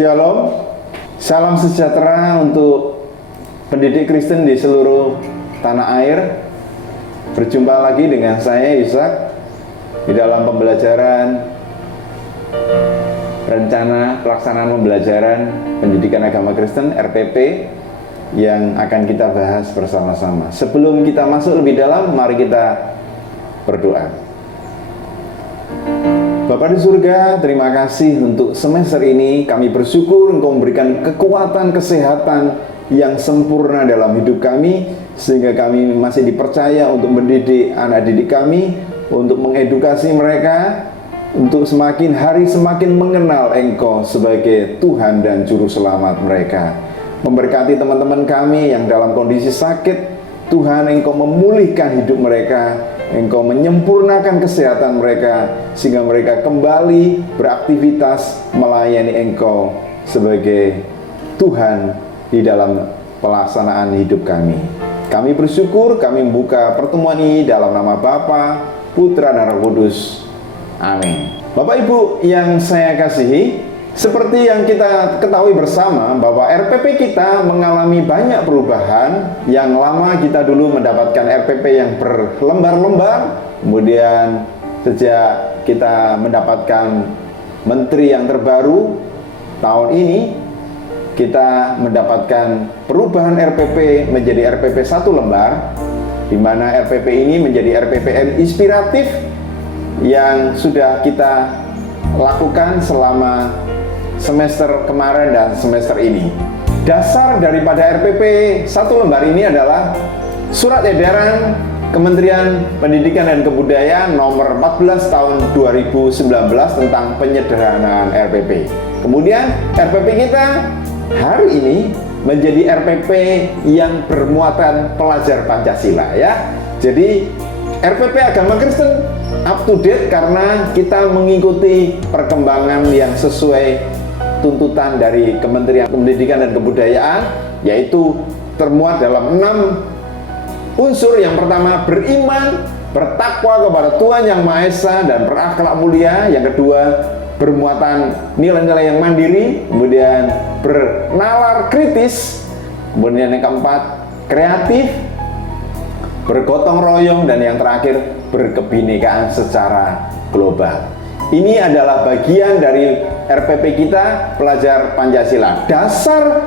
Shalom, salam sejahtera untuk pendidik Kristen di seluruh tanah air. Berjumpa lagi dengan saya Ishak di dalam pembelajaran rencana pelaksanaan pembelajaran pendidikan agama Kristen RPP yang akan kita bahas bersama-sama. Sebelum kita masuk lebih dalam, mari kita berdoa. Bapa di surga, terima kasih untuk semester ini. Kami bersyukur Engkau memberikan kekuatan, kesehatan yang sempurna dalam hidup kami, sehingga kami masih dipercaya untuk mendidik anak didik kami, untuk mengedukasi mereka, untuk semakin hari semakin mengenal Engkau sebagai Tuhan dan Juru Selamat mereka. Memberkati teman-teman kami yang dalam kondisi sakit, Tuhan Engkau memulihkan hidup mereka, Engkau menyempurnakan kesehatan mereka, sehingga mereka kembali beraktivitas melayani Engkau sebagai Tuhan di dalam pelaksanaan hidup kami. Kami bersyukur, kami membuka pertemuan ini dalam nama Bapa, Putra, dan Roh Kudus. Amin. Bapak Ibu yang saya kasihi, seperti yang kita ketahui bersama bahwa RPP kita mengalami banyak perubahan. Yang lama kita dulu mendapatkan RPP yang berlembar-lembar, kemudian sejak kita mendapatkan menteri yang terbaru tahun ini, kita mendapatkan perubahan RPP menjadi RPP 1 lembar, di mana RPP ini menjadi RPP inspiratif yang sudah kita lakukan selama semester kemarin dan semester ini. Dasar daripada RPP 1 lembar ini adalah Surat Edaran Kementerian Pendidikan dan Kebudayaan nomor 14 tahun 2019 tentang penyederhanaan RPP. Kemudian RPP kita hari ini menjadi RPP yang bermuatan pelajar Pancasila ya. Jadi RPP agama Kristen up to date karena kita mengikuti perkembangan yang sesuai tuntutan dari Kementerian Pendidikan dan Kebudayaan, yaitu termuat dalam 6 unsur. Yang pertama, beriman, bertakwa kepada Tuhan Yang Maha Esa dan berakhlak mulia. Yang kedua, bermuatan nilai-nilai yang mandiri, kemudian bernalar kritis, kemudian yang keempat, kreatif, bergotong royong, dan yang terakhir, berkebinekaan secara global. Ini adalah bagian dari RPP kita, pelajar Pancasila. Dasar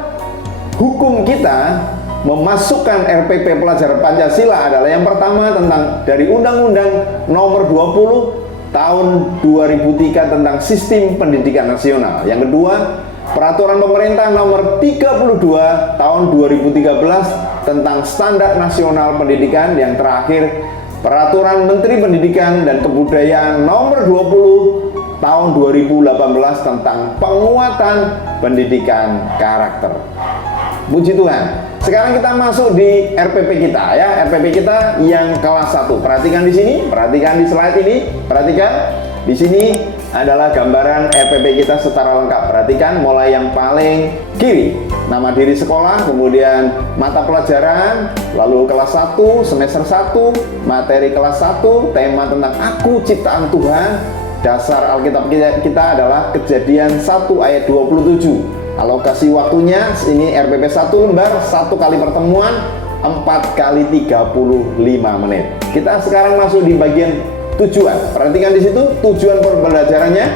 hukum kita memasukkan RPP pelajar Pancasila adalah yang pertama tentang dari Undang-Undang nomor 20 tahun 2003 tentang Sistem Pendidikan Nasional. Yang kedua, Peraturan Pemerintah nomor 32 tahun 2013 tentang Standar Nasional Pendidikan. Yang terakhir, Peraturan Menteri Pendidikan dan Kebudayaan nomor 20 tahun 2018 tentang penguatan pendidikan karakter. Puji Tuhan. Sekarang kita masuk di RPP kita ya, RPP kita yang kelas 1. Perhatikan di sini, perhatikan di slide ini, perhatikan di sini adalah gambaran RPP kita secara lengkap. Perhatikan mulai yang paling kiri, nama diri sekolah, kemudian mata pelajaran, lalu kelas 1, semester 1, materi kelas 1, tema tentang aku ciptaan Tuhan. Dasar Alkitab kita adalah Kejadian 1 ayat 27. Alokasi waktunya ini RPP 1 lembar, 1 kali pertemuan, 4 kali 35 menit. Kita sekarang masuk di bagian tujuan. Perhatikan di situ tujuan pembelajarannya.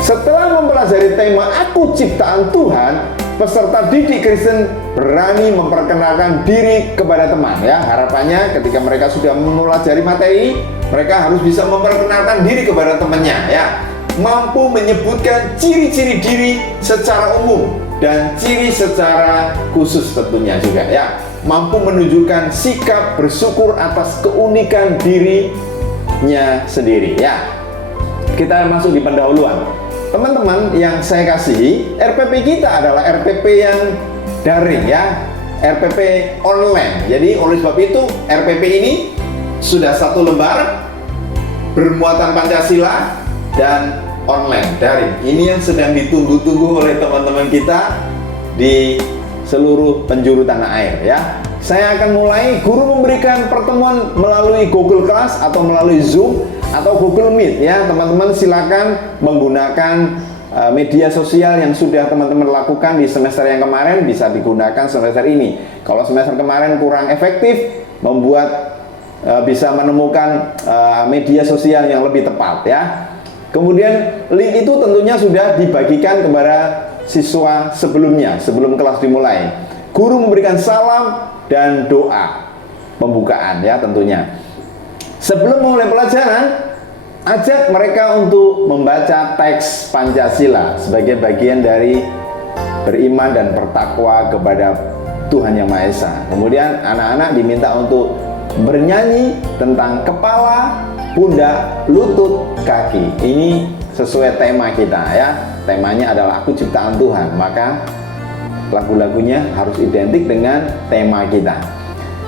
Setelah mempelajari tema aku ciptaan Tuhan, peserta didik Kristen berani memperkenalkan diri kepada teman ya. Harapannya ketika mereka sudah mempelajari materi, mereka harus bisa memperkenalkan diri kepada temannya ya. Mampu menyebutkan ciri-ciri diri secara umum dan ciri secara khusus tentunya juga ya. Mampu menunjukkan sikap bersyukur atas keunikan dirinya sendiri ya. Kita masuk di pendahuluan. Teman-teman yang saya kasihi, RPP kita adalah RPP yang daring ya, RPP online. Jadi oleh sebab itu RPP ini sudah 1 lembar, bermuatan Pancasila dan online, daring. Ini yang sedang ditunggu-tunggu oleh teman-teman kita di seluruh penjuru tanah air ya. Saya akan mulai, guru memberikan pertemuan melalui Google Class atau melalui Zoom atau Google Meet ya. Teman-teman silakan menggunakan media sosial yang sudah teman-teman lakukan di semester yang kemarin bisa digunakan semester ini. Kalau semester kemarin kurang efektif, membuat bisa menemukan media sosial yang lebih tepat ya. Kemudian link itu tentunya sudah dibagikan kepada siswa sebelumnya, sebelum kelas dimulai. Guru memberikan salam dan doa pembukaan ya tentunya. Sebelum memulai pelajaran, ajak mereka untuk membaca teks Pancasila sebagai bagian dari beriman dan bertakwa kepada Tuhan Yang Maha Esa. Kemudian anak-anak diminta untuk bernyanyi tentang kepala, pundak, lutut, kaki. Ini sesuai tema kita ya. Temanya adalah Aku Ciptaan Tuhan. Maka lagu-lagunya harus identik dengan tema kita.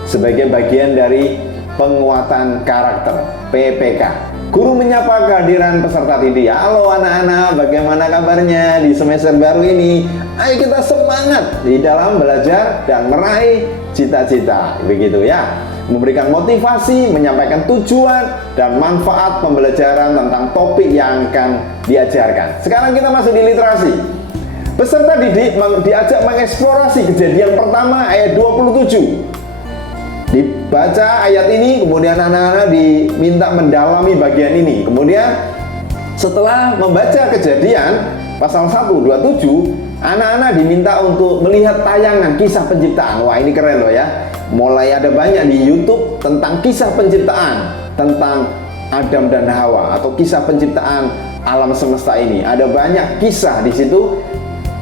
Sebagai bagian dari penguatan karakter, PPK. Guru menyapa kehadiran peserta didik. Halo anak-anak, bagaimana kabarnya di semester baru ini? Ayo kita semangat di dalam belajar dan meraih cita-cita. Begitu ya. Memberikan motivasi, menyampaikan tujuan dan manfaat pembelajaran tentang topik yang akan diajarkan. Sekarang kita masuk di literasi. Peserta didik diajak mengeksplorasi kejadian pertama ayat 27. Dibaca ayat ini, kemudian anak-anak diminta mendalami bagian ini. Kemudian setelah membaca kejadian pasal 127, anak-anak diminta untuk melihat tayangan kisah penciptaan. Wah, ini keren loh ya. Mulai ada banyak di YouTube tentang kisah penciptaan, tentang Adam dan Hawa atau kisah penciptaan alam semesta ini. Ada banyak kisah di situ.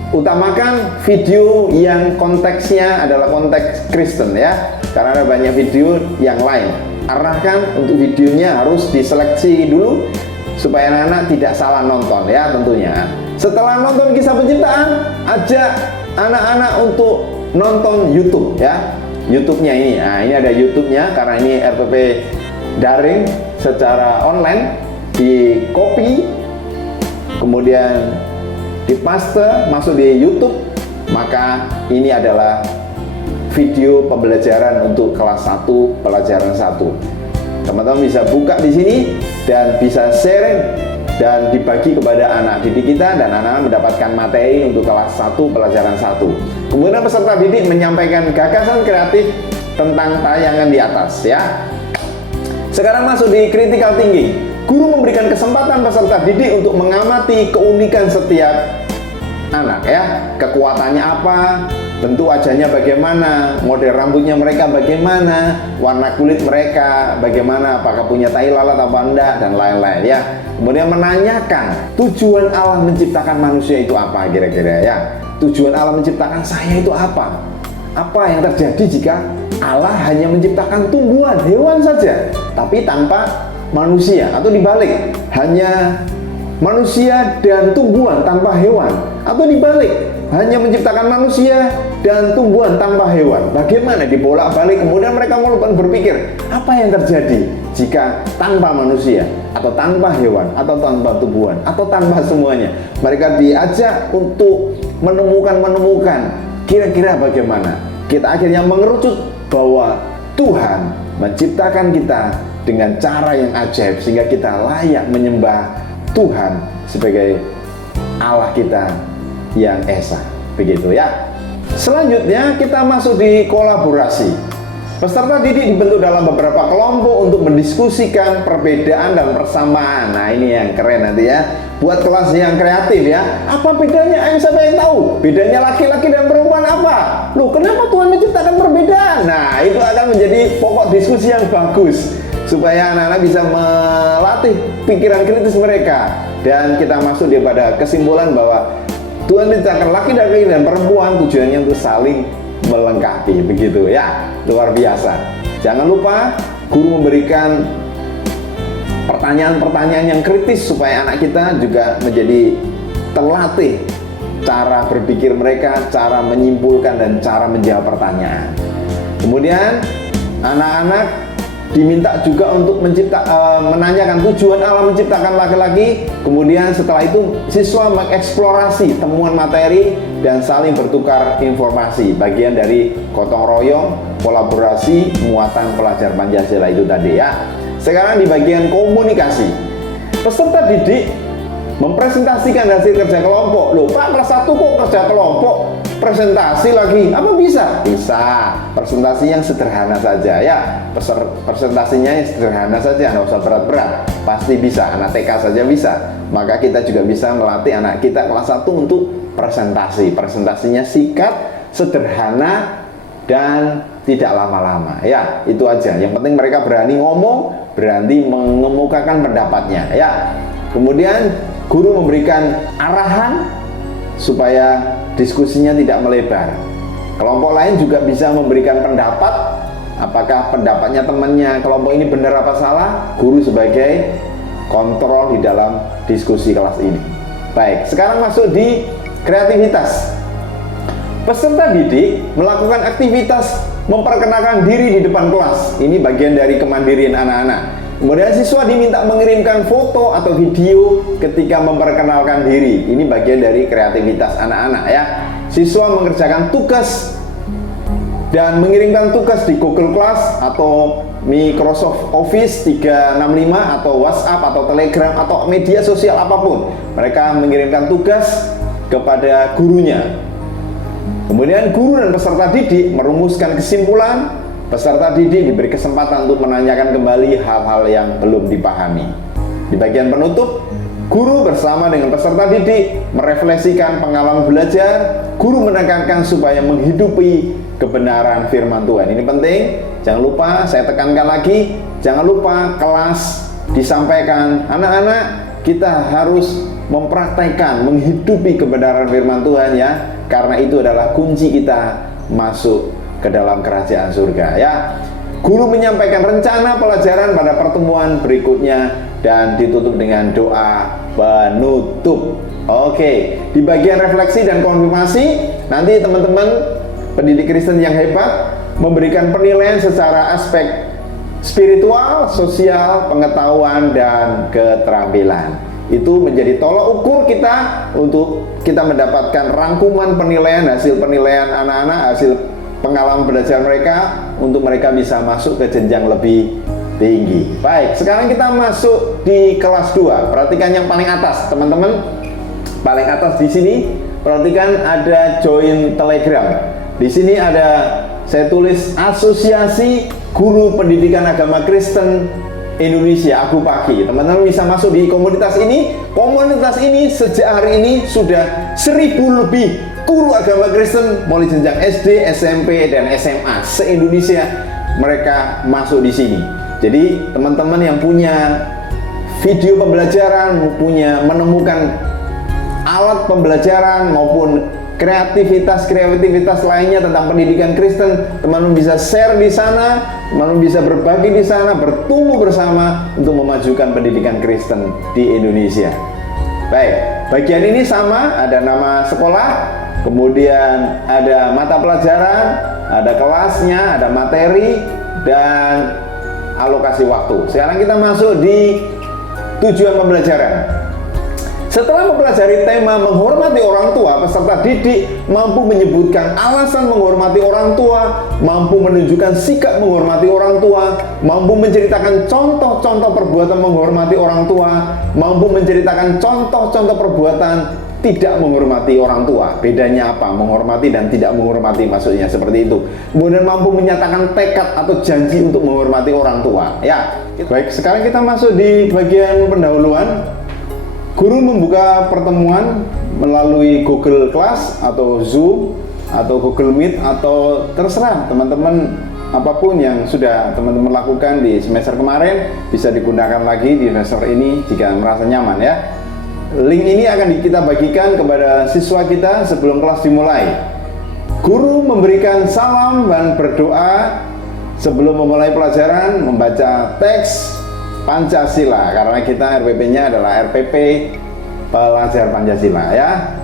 Utamakan video yang konteksnya adalah konteks Kristen ya, karena ada banyak video yang lain. Arahkan untuk videonya harus diseleksi dulu supaya anak-anak tidak salah nonton ya tentunya. Setelah nonton kisah penciptaan, ajak anak-anak untuk nonton YouTube ya. YouTube-nya ini, nah ini ada YouTube-nya karena ini RPP daring secara online, di copy, kemudian dipaste masuk di YouTube. Maka ini adalah video pembelajaran untuk kelas 1 pelajaran 1. Teman-teman bisa buka di sini dan bisa sharing dan dibagi kepada anak didik kita, dan anak-anak mendapatkan materi untuk kelas 1 pelajaran 1. Kemudian peserta didik menyampaikan gagasan kreatif tentang tayangan di atas ya. Sekarang masuk di critical thinking. Guru memberikan kesempatan peserta didik untuk mengamati keunikan setiap anak ya. Kekuatannya apa, bentuk wajahnya bagaimana, model rambutnya mereka bagaimana, warna kulit mereka bagaimana, apakah punya tai lalat apa enggak, dan lain-lain ya. Kemudian menanyakan tujuan Allah menciptakan manusia itu apa kira-kira ya. Tujuan Allah menciptakan saya itu apa? Apa yang terjadi jika Allah hanya menciptakan tumbuhan, hewan saja, tapi tanpa manusia, atau dibalik, hanya manusia dan tumbuhan tanpa hewan, atau dibalik, hanya menciptakan manusia dan tumbuhan tanpa hewan. Bagaimana dibolak-balik? Kemudian mereka mulai berpikir, apa yang terjadi jika tanpa manusia, atau tanpa hewan, atau tanpa tumbuhan, atau tanpa semuanya? Mereka diajak untuk menemukan kira-kira bagaimana. Kita akhirnya mengerucut bahwa Tuhan menciptakan kita dengan cara yang ajaib sehingga kita layak menyembah Tuhan sebagai Allah kita yang esa. Begitu ya. Selanjutnya kita masuk di kolaborasi. Peserta didik dibentuk dalam beberapa kelompok untuk mendiskusikan perbedaan dan persamaan. Nah, ini yang keren nanti ya. Buat kelas yang kreatif ya. Apa bedanya? Ayo siapa yang tahu? Bedanya laki-laki dan perempuan apa? Loh, kenapa Tuhan menciptakan perbedaan? Nah, itu akan menjadi pokok diskusi yang bagus supaya anak-anak bisa melatih pikiran kritis mereka. Dan kita masuk pada kesimpulan bahwa Tuhan menciptakan laki-laki dan perempuan tujuannya untuk saling melengkapi. Begitu ya, luar biasa. Jangan lupa guru memberikan pertanyaan-pertanyaan yang kritis supaya anak kita juga menjadi terlatih cara berpikir mereka, cara menyimpulkan dan cara menjawab pertanyaan. Kemudian anak-anak diminta juga untuk menanyakan tujuan Allah menciptakan laki-laki. Kemudian setelah itu siswa mengeksplorasi temuan materi dan saling bertukar informasi, bagian dari gotong royong, kolaborasi, muatan pelajar Pancasila itu tadi ya. Sekarang di bagian komunikasi, peserta didik mempresentasikan hasil kerja kelompok. Loh Pak, kelas 1 kok kerja kelompok presentasi lagi? Apa bisa? Bisa. Presentasi yang sederhana saja ya. Presentasinya yang sederhana saja, nggak usah berat-berat. Pasti bisa, anak TK saja bisa. Maka kita juga bisa melatih anak kita kelas 1 untuk presentasi. Presentasinya singkat, sederhana, dan tidak lama-lama ya. Itu aja. Yang penting mereka berani ngomong, berani mengemukakan pendapatnya ya. Kemudian guru memberikan arahan supaya diskusinya tidak melebar. Kelompok lain juga bisa memberikan pendapat, apakah pendapatnya temannya kelompok ini benar apa salah. Guru sebagai kontrol di dalam diskusi kelas ini. Baik, sekarang masuk di kreativitas. Peserta didik melakukan aktivitas memperkenalkan diri di depan kelas. Ini bagian dari kemandirian anak-anak. Kemudian siswa diminta mengirimkan foto atau video ketika memperkenalkan diri. Ini bagian dari kreativitas anak-anak ya. Siswa mengerjakan tugas dan mengirimkan tugas di Google Class atau Microsoft Office 365 atau WhatsApp atau Telegram atau media sosial apapun. Mereka mengirimkan tugas kepada gurunya. Kemudian guru dan peserta didik merumuskan kesimpulan. Peserta didik diberi kesempatan untuk menanyakan kembali hal-hal yang belum dipahami. Di bagian penutup, guru bersama dengan peserta didik merefleksikan pengalaman belajar. Guru menekankan supaya menghidupi kebenaran firman Tuhan. Ini penting, jangan lupa, saya tekankan lagi, jangan lupa kelas disampaikan. Anak-anak, kita harus mempraktekkan, menghidupi kebenaran firman Tuhan ya. Karena itu adalah kunci kita masuk ke dalam kerajaan surga ya. Guru menyampaikan rencana pelajaran pada pertemuan berikutnya dan ditutup dengan doa penutup. Oke, di bagian refleksi dan konfirmasi nanti teman-teman pendidik Kristen yang hebat memberikan penilaian secara aspek spiritual, sosial, pengetahuan, dan keterampilan. Itu menjadi tolak ukur kita untuk kita mendapatkan rangkuman penilaian, hasil penilaian anak-anak, hasil pengalaman belajar mereka untuk mereka bisa masuk ke jenjang lebih tinggi. Baik, sekarang kita masuk di kelas 2. Perhatikan yang paling atas, teman-teman. Paling atas di sini, perhatikan ada join Telegram. Di sini ada saya tulis Asosiasi Guru Pendidikan Agama Kristen Indonesia, Agupagi. Teman-teman bisa masuk di komunitas ini. Komunitas ini sejak hari ini sudah 1000 lebih guru agama Kristen mulai jenjang SD, SMP, dan SMA se-Indonesia mereka masuk di sini. Jadi teman-teman yang punya video pembelajaran, menemukan alat pembelajaran maupun kreativitas lainnya tentang pendidikan Kristen, teman-teman bisa share di sana, teman-teman bisa berbagi di sana, bertumbuh bersama untuk memajukan pendidikan Kristen di Indonesia. Baik, bagian ini sama, ada nama sekolah, kemudian ada mata pelajaran, ada kelasnya, ada materi, dan alokasi waktu. Sekarang kita masuk di tujuan pembelajaran. Setelah mempelajari tema menghormati orang tua, peserta didik mampu menyebutkan alasan menghormati orang tua, mampu menunjukkan sikap menghormati orang tua, mampu menceritakan contoh-contoh perbuatan menghormati orang tua, mampu menceritakan contoh-contoh perbuatan tidak menghormati orang tua. Bedanya apa? Menghormati dan tidak menghormati, maksudnya seperti itu. Kemudian mampu menyatakan tekad atau janji untuk menghormati orang tua. Ya, baik. Sekarang kita masuk di bagian pendahuluan. Guru membuka pertemuan melalui Google Class atau Zoom atau Google Meet atau terserah teman-teman, apapun yang sudah teman-teman lakukan di semester kemarin bisa digunakan lagi di semester ini jika merasa nyaman ya. Link ini akan kita bagikan kepada siswa kita sebelum kelas dimulai. Guru memberikan salam dan berdoa sebelum memulai pelajaran, membaca teks Pancasila, karena kita RPP-nya adalah RPP Pelajar Pancasila ya,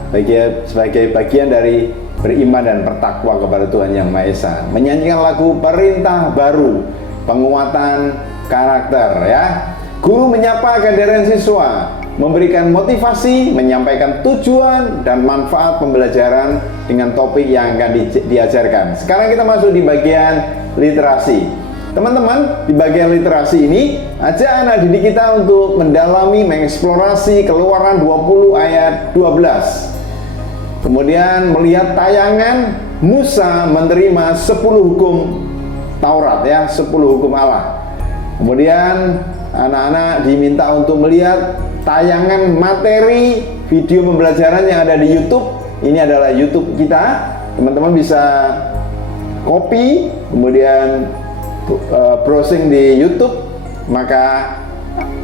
sebagai bagian dari beriman dan bertakwa kepada Tuhan Yang Maha Esa. Menyanyikan lagu Perintah Baru, penguatan karakter ya. Guru menyapa kehadiran siswa, memberikan motivasi, menyampaikan tujuan dan manfaat pembelajaran dengan topik yang akan diajarkan. Sekarang kita masuk di bagian literasi. teman-teman, di bagian literasi ini ajak anak didik kita untuk mendalami, mengeksplorasi Keluaran 20 ayat 12. Kemudian melihat tayangan Musa menerima 10 hukum Taurat, ya, 10 hukum Allah. Kemudian anak-anak diminta untuk melihat tayangan materi video pembelajaran yang ada di YouTube. Ini adalah YouTube kita. Teman-teman bisa copy, kemudian browsing di YouTube, maka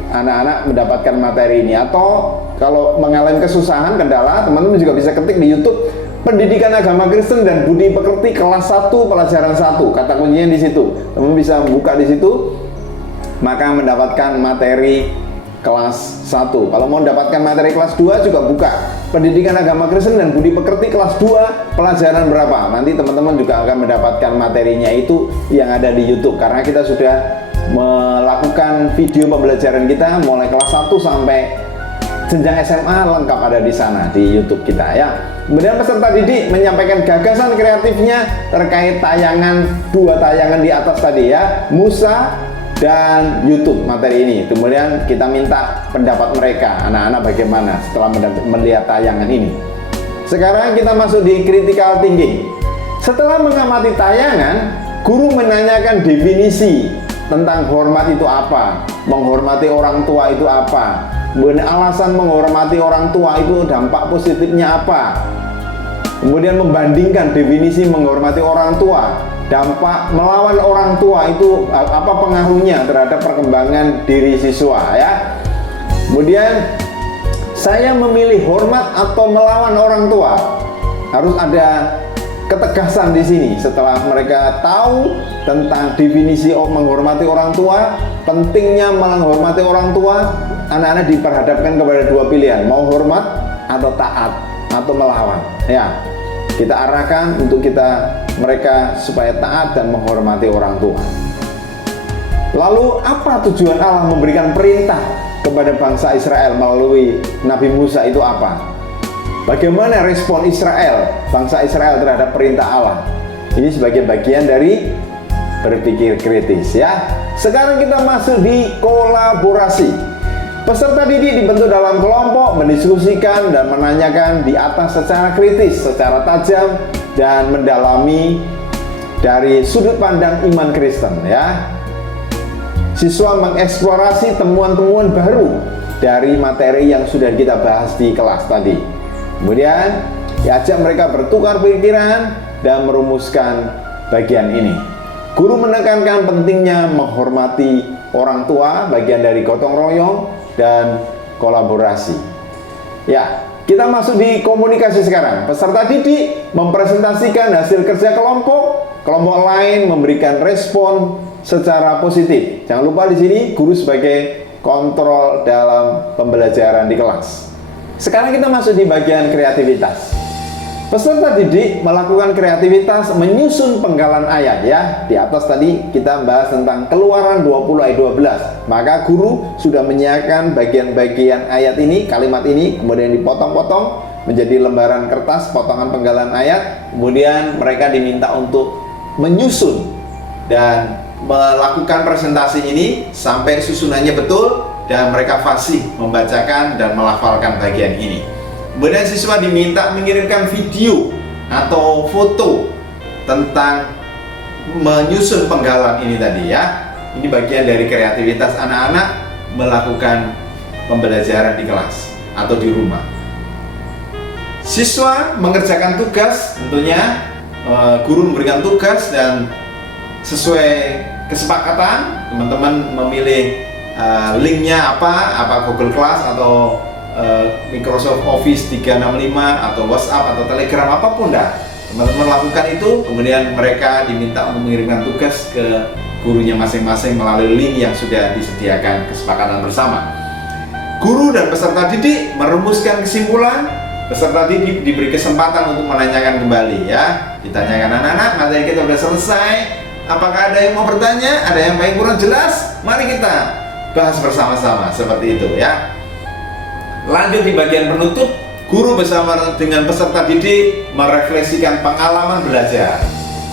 anak-anak mendapatkan materi ini. Atau kalau mengalami kesusahan, kendala, teman-teman juga bisa ketik di YouTube Pendidikan Agama Kristen dan Budi Pekerti kelas 1 pelajaran 1. Kata kuncinya di situ. Teman bisa buka di situ, maka mendapatkan materi kelas 1. Kalau mau mendapatkan materi kelas 2 juga buka Pendidikan Agama Kristen dan Budi Pekerti kelas 2 pelajaran berapa. Nanti teman-teman juga akan mendapatkan materinya itu yang ada di YouTube, karena kita sudah melakukan video pembelajaran kita mulai kelas 1 sampai jenjang SMA lengkap ada di sana di YouTube kita, ya. Kemudian peserta didik menyampaikan gagasan kreatifnya terkait dua tayangan di atas tadi, ya, Musa dan YouTube materi ini. Kemudian kita minta pendapat mereka, anak-anak bagaimana setelah melihat tayangan ini. Sekarang kita masuk di critical thinking. Setelah mengamati tayangan, guru menanyakan definisi tentang hormat itu apa, menghormati orang tua itu apa, alasan menghormati orang tua itu dampak positifnya apa. Kemudian membandingkan definisi menghormati orang tua, dampak melawan orang tua itu apa pengaruhnya terhadap perkembangan diri siswa, ya. Kemudian saya memilih hormat atau melawan orang tua. Harus ada ketegasan di sini. Setelah mereka tahu tentang definisi menghormati orang tua, pentingnya menghormati orang tua, anak-anak diperhadapkan kepada dua pilihan, mau hormat atau taat atau melawan, ya. Kita arahkan untuk mereka supaya taat dan menghormati orang tua. Lalu apa tujuan Allah memberikan perintah kepada bangsa Israel melalui Nabi Musa itu apa? Bagaimana respon Israel, bangsa Israel terhadap perintah Allah? Ini sebagai bagian dari berpikir kritis, ya. Sekarang kita masuk di kolaborasi. Peserta didik dibentuk dalam kelompok, mendiskusikan dan menanyakan di atas secara kritis, secara tajam dan mendalami dari sudut pandang iman Kristen, ya. Siswa mengeksplorasi temuan-temuan baru dari materi yang sudah kita bahas di kelas tadi. Kemudian diajak mereka bertukar pikiran dan merumuskan bagian ini. Guru menekankan pentingnya menghormati orang tua, bagian dari gotong royong dan kolaborasi. Ya, kita masuk di komunikasi sekarang. Peserta didik mempresentasikan hasil kerja kelompok, kelompok lain memberikan respon secara positif. Jangan lupa di sini guru sebagai kontrol dalam pembelajaran di kelas. Sekarang kita masuk di bagian kreativitas. Peserta didik melakukan kreativitas menyusun penggalan ayat, ya. Di atas tadi kita bahas tentang Keluaran 20 ayat 12. Maka guru sudah menyiapkan bagian-bagian ayat ini, kalimat ini, kemudian dipotong-potong menjadi lembaran kertas potongan penggalan ayat. Kemudian mereka diminta untuk menyusun dan melakukan presentasi ini sampai susunannya betul dan mereka fasih membacakan dan melafalkan bagian ini. Kemudian siswa diminta mengirimkan video atau foto tentang menyusun penggalan ini tadi, ya. Ini bagian dari kreativitas anak-anak melakukan pembelajaran di kelas atau di rumah. Siswa mengerjakan tugas, tentunya guru memberikan tugas dan sesuai kesepakatan teman-teman memilih linknya apa Google Class atau Microsoft Office 365 atau WhatsApp atau Telegram, apapun dah teman-teman lakukan itu. Kemudian mereka diminta untuk mengirimkan tugas ke gurunya masing-masing melalui link yang sudah disediakan kesepakatan bersama. Guru dan peserta didik merumuskan kesimpulan. Peserta didik diberi kesempatan untuk menanyakan kembali, ya. Ditanyakan, anak-anak, materi kita sudah selesai, apakah ada yang mau bertanya, ada yang kurang jelas? Mari kita bahas bersama-sama, seperti itu, ya. Lanjut di bagian penutup, guru bersama dengan peserta didik merefleksikan pengalaman belajar.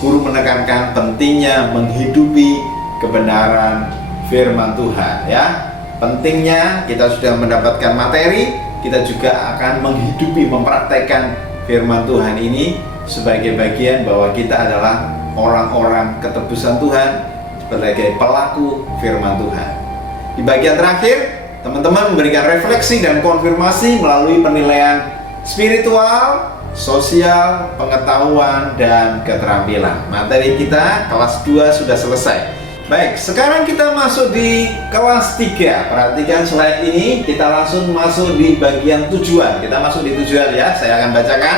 Guru menekankan pentingnya menghidupi kebenaran firman Tuhan ya. Pentingnya kita sudah mendapatkan materi, kita juga akan menghidupi, mempraktekkan firman Tuhan ini sebagai bagian bahwa kita adalah orang-orang ketebusan Tuhan sebagai pelaku firman Tuhan. Di bagian terakhir, teman-teman memberikan refleksi dan konfirmasi melalui penilaian spiritual, sosial, pengetahuan, dan keterampilan. Materi kita kelas 2 sudah selesai. Baik, sekarang kita masuk di kelas 3. Perhatikan slide ini, kita langsung masuk di bagian tujuan. Kita masuk di tujuan ya, saya akan bacakan.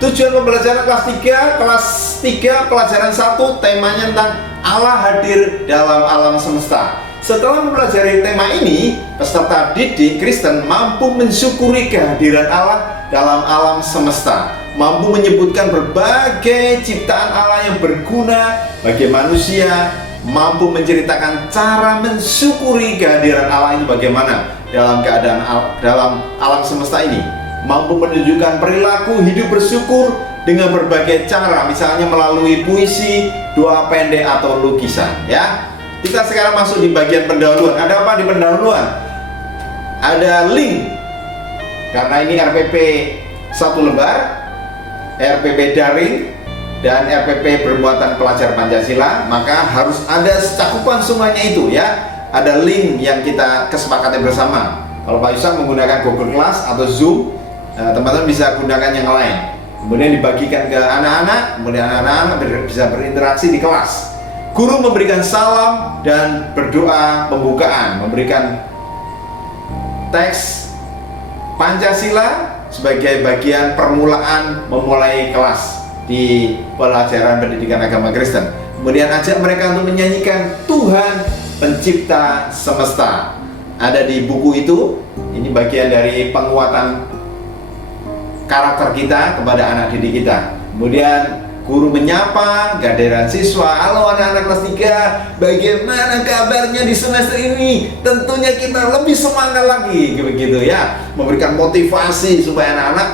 Tujuan pembelajaran kelas 3, pelajaran 1, temanya tentang Allah hadir dalam alam semesta. Setelah mempelajari tema ini, peserta didik Kristen mampu mensyukuri kehadiran Allah dalam alam semesta, mampu menyebutkan berbagai ciptaan Allah yang berguna bagi manusia, mampu menceritakan cara mensyukuri kehadiran Allah itu bagaimana dalam keadaan dalam alam semesta ini, mampu menunjukkan perilaku hidup bersyukur dengan berbagai cara, misalnya melalui puisi, doa pendek atau lukisan ya. Kita sekarang masuk di bagian pendahuluan. Ada apa di pendahuluan? Ada link, karena ini RPP 1 lembar, RPP daring, dan RPP bermuatan pelajar Pancasila, maka harus ada cakupan semuanya itu ya. Ada link yang kita kesepakati bersama. Kalau Pak Yusuf menggunakan Google Class atau Zoom, teman-teman bisa gunakan yang lain. Kemudian dibagikan ke anak-anak, kemudian anak-anak bisa berinteraksi di kelas. Guru memberikan salam dan berdoa pembukaan, memberikan teks Pancasila sebagai bagian permulaan memulai kelas di pelajaran pendidikan agama Kristen. Kemudian ajak mereka untuk menyanyikan Tuhan Pencipta Semesta. Ada di buku itu. Ini bagian dari penguatan karakter kita kepada anak didik kita. Kemudian guru menyapa kehadiran siswa. Halo anak-anak kelas 3, bagaimana kabarnya di semester ini? Tentunya kita lebih semangat lagi, begitu ya. Memberikan motivasi supaya anak-anak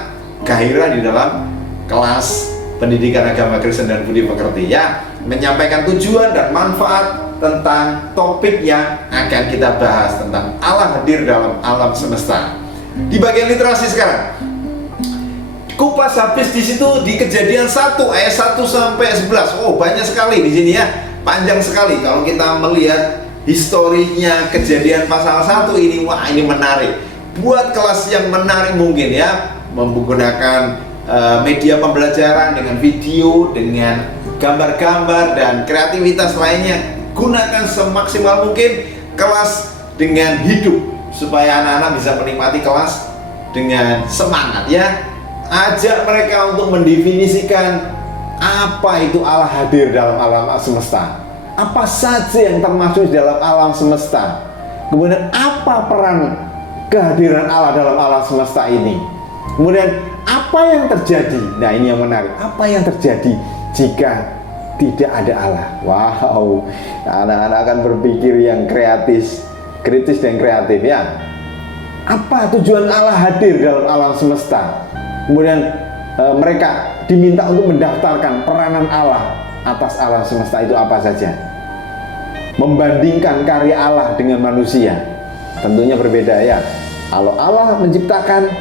gairah di dalam kelas pendidikan agama Kristen dan budi pekerti ya. Menyampaikan tujuan dan manfaat tentang topik yang akan kita bahas, tentang Allah hadir dalam alam semesta. Di bagian literasi sekarang, kupas habis di situ di Kejadian 1 ayat 1 sampai 11. Oh, banyak sekali di sini ya. Panjang sekali kalau kita melihat historinya Kejadian pasal 1 ini. Wah, ini menarik. Buat kelas yang menarik mungkin ya, menggunakan media pembelajaran dengan video, dengan gambar-gambar dan kreativitas lainnya. Gunakan semaksimal mungkin kelas dengan hidup supaya anak-anak bisa menikmati kelas dengan semangat ya. Ajak mereka untuk mendefinisikan apa itu Allah hadir dalam alam semesta, apa saja yang termasuk dalam alam semesta, kemudian apa peran kehadiran Allah dalam alam semesta ini, kemudian apa yang terjadi. Nah, ini yang menarik, apa yang terjadi jika tidak ada Allah. Wow, anak-anak akan berpikir yang kritis dan kreatif ya. Apa tujuan Allah hadir dalam alam semesta? Kemudian mereka diminta untuk mendaftarkan peranan Allah atas alam semesta itu apa saja. Membandingkan karya Allah dengan manusia, tentunya berbeda ya. Kalau Allah menciptakan,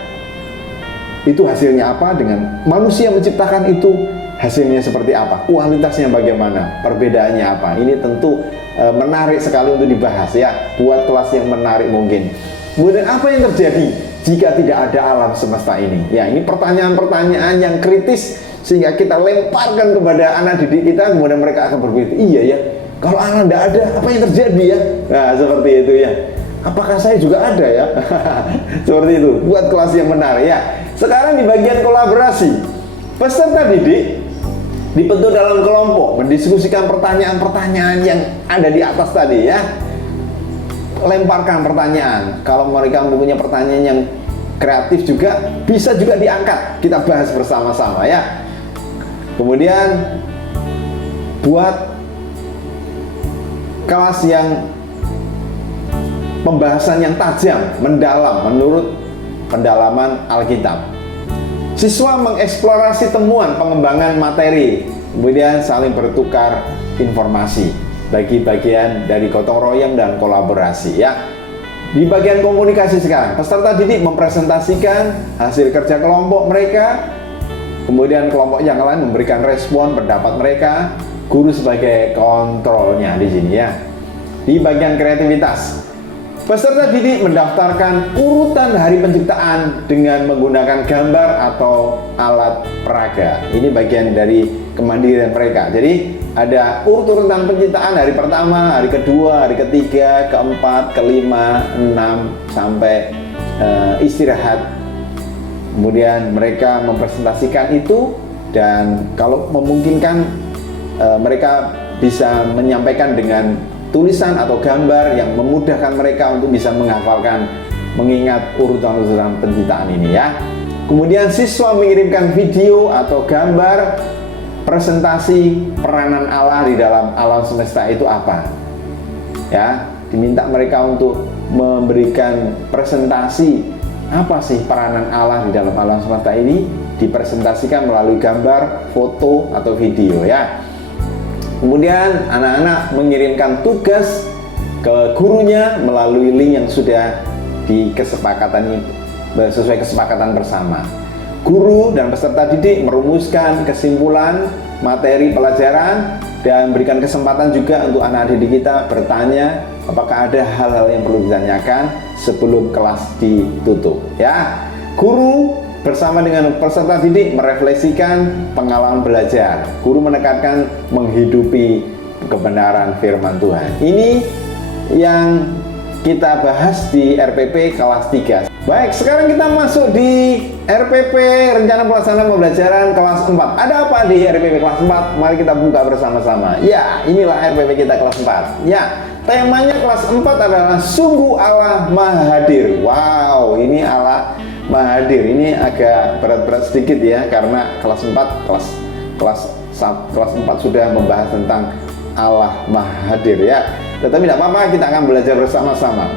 itu hasilnya apa, dengan manusia menciptakan itu hasilnya seperti apa, kualitasnya bagaimana, perbedaannya apa. Ini tentu menarik sekali untuk dibahas ya, buat kelas yang menarik mungkin. Kemudian apa yang terjadi jika tidak ada alam semesta ini? Ya, ini pertanyaan-pertanyaan yang kritis sehingga kita lemparkan kepada anak didik kita, kemudian mereka akan berpikir, iya ya, kalau Allah tidak ada, apa yang terjadi ya? Nah, seperti itu ya. Apakah saya juga ada ya? Seperti itu, buat kelas yang menarik ya. Sekarang di bagian kolaborasi, peserta didik dibentuk dalam kelompok, mendiskusikan pertanyaan-pertanyaan yang ada di atas tadi ya. Lemparkan pertanyaan. Kalau mereka mempunyai pertanyaan yang kreatif juga, bisa juga diangkat, kita bahas bersama-sama ya. Kemudian buat kelas yang pembahasan yang tajam, mendalam menurut pendalaman Alkitab. Siswa mengeksplorasi temuan pengembangan materi, kemudian saling bertukar informasi. bagi bagian dari gotong royong dan kolaborasi ya. Di bagian komunikasi sekarang, peserta didik mempresentasikan hasil kerja kelompok mereka, kemudian kelompok yang lain memberikan respon pendapat mereka, guru sebagai kontrolnya di sini ya. Di bagian kreativitas, peserta didik mendaftarkan urutan hari penciptaan dengan menggunakan gambar atau alat peraga. Ini bagian dari kemandirian mereka. Jadi ada urutan penciptaan hari pertama, hari kedua, hari ketiga, keempat, kelima, enam, sampai istirahat. Kemudian mereka mempresentasikan itu, dan kalau memungkinkan mereka bisa menyampaikan dengan tulisan atau gambar yang memudahkan mereka untuk bisa menghafalkan, mengingat urutan-urutan penciptaan ini ya. Kemudian siswa mengirimkan video atau gambar presentasi peranan Allah di dalam alam semesta itu apa ya. Diminta mereka untuk memberikan presentasi apa sih peranan Allah di dalam alam semesta ini, dipresentasikan melalui gambar, foto, atau video ya. Kemudian anak-anak mengirimkan tugas ke gurunya melalui link yang sudah disepakati sesuai kesepakatan bersama. Guru dan peserta didik merumuskan kesimpulan materi pelajaran dan berikan kesempatan juga untuk anak didik kita bertanya apakah ada hal-hal yang perlu ditanyakan sebelum kelas ditutup ya. Guru bersama dengan peserta didik merefleksikan pengalaman belajar. Guru menekankan menghidupi kebenaran firman Tuhan. Ini yang kita bahas di RPP kelas 3. Baik, sekarang kita masuk di RPP Rencana Pelaksanaan Pembelajaran kelas 4. Ada apa di RPP kelas 4? Mari kita buka bersama-sama. Ya, inilah RPP kita kelas 4. Ya, temanya kelas 4 adalah Sungguh Allah Maha Hadir. Wow, ini Allah Maha Hadir. Ini agak berat-berat sedikit ya, karena kelas 4 kelas 4 sudah membahas tentang Allah Maha Hadir ya. Tetapi tidak apa-apa, kita akan belajar bersama-sama.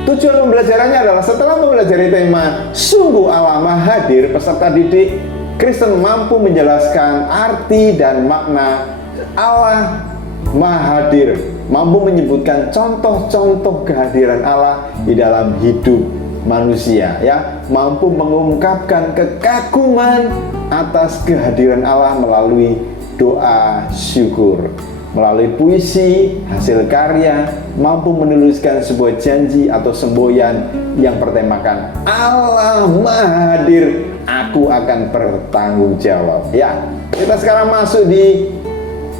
Tujuan pembelajarannya adalah setelah mempelajari tema Sungguh Allah Maha Hadir, peserta didik Kristen mampu menjelaskan arti dan makna Allah Maha Hadir, mampu menyebutkan contoh-contoh kehadiran Allah di dalam hidup manusia ya, mampu mengungkapkan kekaguman atas kehadiran Allah melalui doa syukur, melalui puisi, hasil karya, mampu menuliskan sebuah janji atau semboyan yang bertemakan Allah Maha Hadir, aku akan bertanggung jawab ya. Kita sekarang masuk di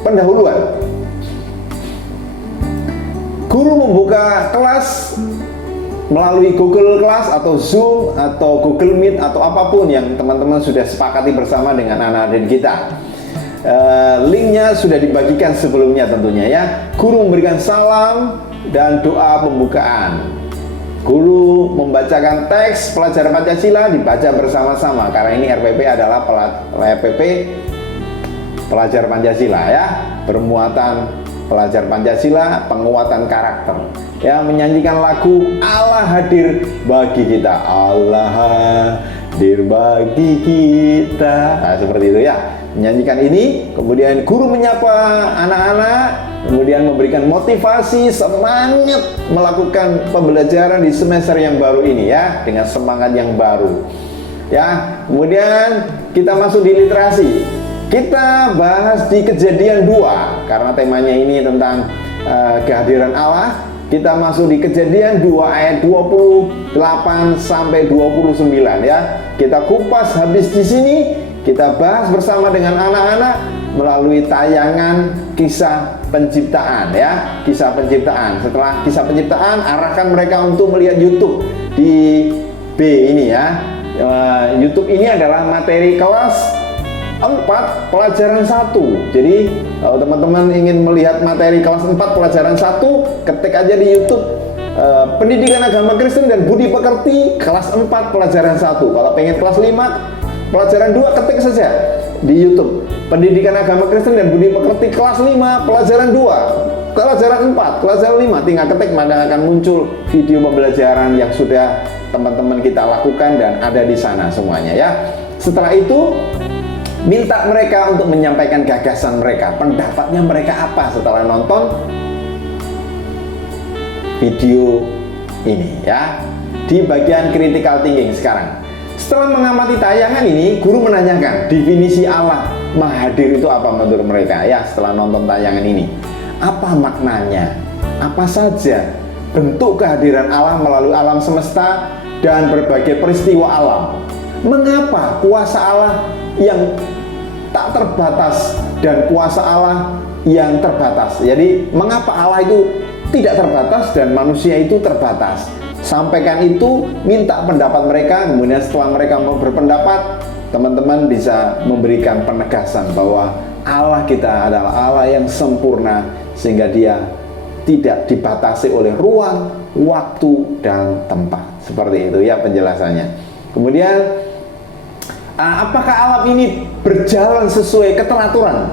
pendahuluan. Guru membuka kelas melalui Google Class atau Zoom atau Google Meet atau apapun yang teman-teman sudah sepakati bersama dengan anak-anak kita. Linknya sudah dibagikan sebelumnya tentunya ya. Guru memberikan salam dan doa pembukaan. Guru membacakan teks pelajaran Pancasila, dibaca bersama-sama karena ini RPP adalah RPP pelajar Pancasila ya, bermuatan pelajar Pancasila, penguatan karakter ya, menyanyikan lagu Allah Hadir bagi kita, Allah hadir bagi kita, nah, seperti itu ya, menyanyikan ini. Kemudian guru menyapa anak-anak, kemudian memberikan motivasi, semangat melakukan pembelajaran di semester yang baru ini ya, dengan semangat yang baru ya. Kemudian kita masuk di literasi. Kita bahas di Kejadian 2 karena temanya ini tentang kehadiran Allah. Kita masuk di Kejadian 2 ayat 28 sampai 29 ya. Kita kupas habis di sini. Kita bahas bersama dengan anak-anak melalui tayangan kisah penciptaan ya, kisah penciptaan. Setelah kisah penciptaan, arahkan mereka untuk melihat YouTube di B ini ya. YouTube ini adalah materi kelas 4 pelajaran 1. Jadi kalau teman-teman ingin melihat materi kelas 4 pelajaran 1, ketik aja di YouTube Pendidikan Agama Kristen dan Budi Pekerti kelas 4 pelajaran 1. Kalau pengen kelas 5 pelajaran 2, ketik saja di YouTube Pendidikan Agama Kristen dan Budi Pekerti kelas 5 pelajaran 2, pelajaran 4, pelajaran 5, tinggal ketik, maka akan muncul video pembelajaran yang sudah teman-teman kita lakukan dan ada di sana semuanya ya. Setelah itu minta mereka untuk menyampaikan gagasan mereka, pendapatnya mereka apa setelah nonton video ini ya. Di bagian critical thinking sekarang. Setelah mengamati tayangan ini, guru menanyakan definisi Allah Maha Hadir itu apa menurut mereka ya. Setelah nonton tayangan ini, apa maknanya? Apa saja bentuk kehadiran Allah melalui alam semesta dan berbagai peristiwa alam? Mengapa kuasa Allah yang tak terbatas dan kuasa Allah yang terbatas? Jadi mengapa Allah itu tidak terbatas dan manusia itu terbatas? Sampaikan itu, minta pendapat mereka. Kemudian setelah mereka mau berpendapat, teman-teman bisa memberikan penegasan bahwa Allah kita adalah Allah yang sempurna, sehingga dia tidak dibatasi oleh ruang, waktu, dan tempat. Seperti itu ya penjelasannya. Kemudian apakah alam ini berjalan sesuai keteraturan?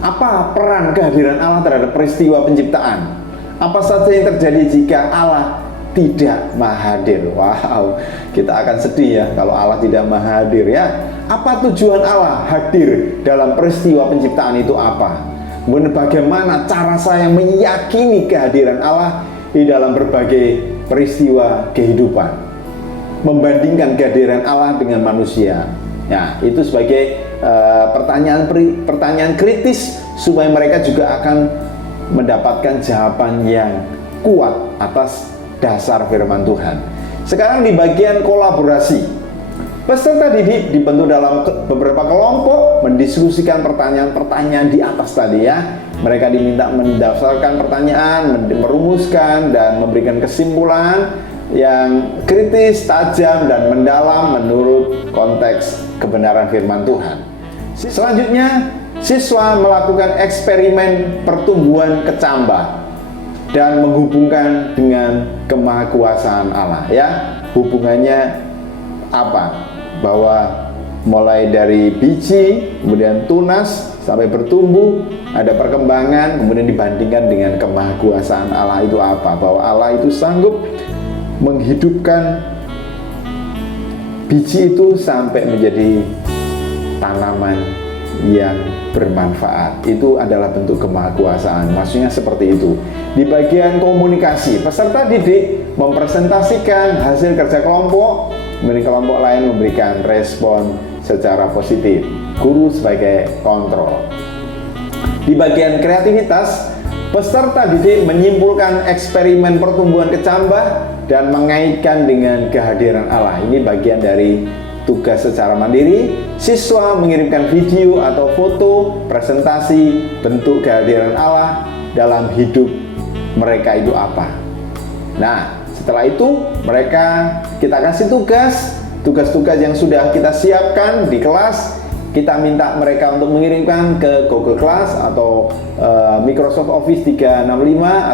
Apa peran kehadiran Allah terhadap peristiwa penciptaan? Apa saja yang terjadi jika Allah tidak Maha Hadir? Wow, kita akan sedih ya kalau Allah tidak Maha Hadir ya. Apa tujuan Allah hadir dalam peristiwa penciptaan itu apa? Kemudian bagaimana cara saya meyakini kehadiran Allah di dalam berbagai peristiwa kehidupan? Membandingkan kehadiran Allah dengan manusia. Ya, itu sebagai pertanyaan kritis supaya mereka juga akan mendapatkan jawaban yang kuat atas dasar firman Tuhan. Sekarang di bagian kolaborasi, peserta didik dibentuk dalam beberapa kelompok mendiskusikan pertanyaan-pertanyaan di atas tadi ya. Mereka diminta mendaftarkan pertanyaan, merumuskan dan memberikan kesimpulan yang kritis, tajam, dan mendalam menurut konteks kebenaran firman Tuhan. Selanjutnya, siswa melakukan eksperimen pertumbuhan kecambah dan menghubungkan dengan kemahakuasaan Allah ya. Hubungannya apa? Bahwa mulai dari biji, kemudian tunas sampai bertumbuh, ada perkembangan, kemudian dibandingkan dengan kemahakuasaan Allah itu apa? Bahwa Allah itu sanggup menghidupkan biji itu sampai menjadi tanaman yang bermanfaat. Itu adalah bentuk kemahakuasaan. Maksudnya seperti itu. Di bagian komunikasi, peserta didik mempresentasikan hasil kerja kelompok, kemudian kelompok lain memberikan respon secara positif. Guru sebagai kontrol. Di bagian kreativitas, peserta didik menyimpulkan eksperimen pertumbuhan kecambah dan mengaitkan dengan kehadiran Allah. Ini bagian dari tugas secara mandiri. Siswa mengirimkan video atau foto presentasi bentuk kehadiran Allah dalam hidup mereka itu apa. Nah, setelah itu kita kasih tugas-tugas yang sudah kita siapkan di kelas. Kita minta mereka untuk mengirimkan ke Google Class atau Microsoft Office 365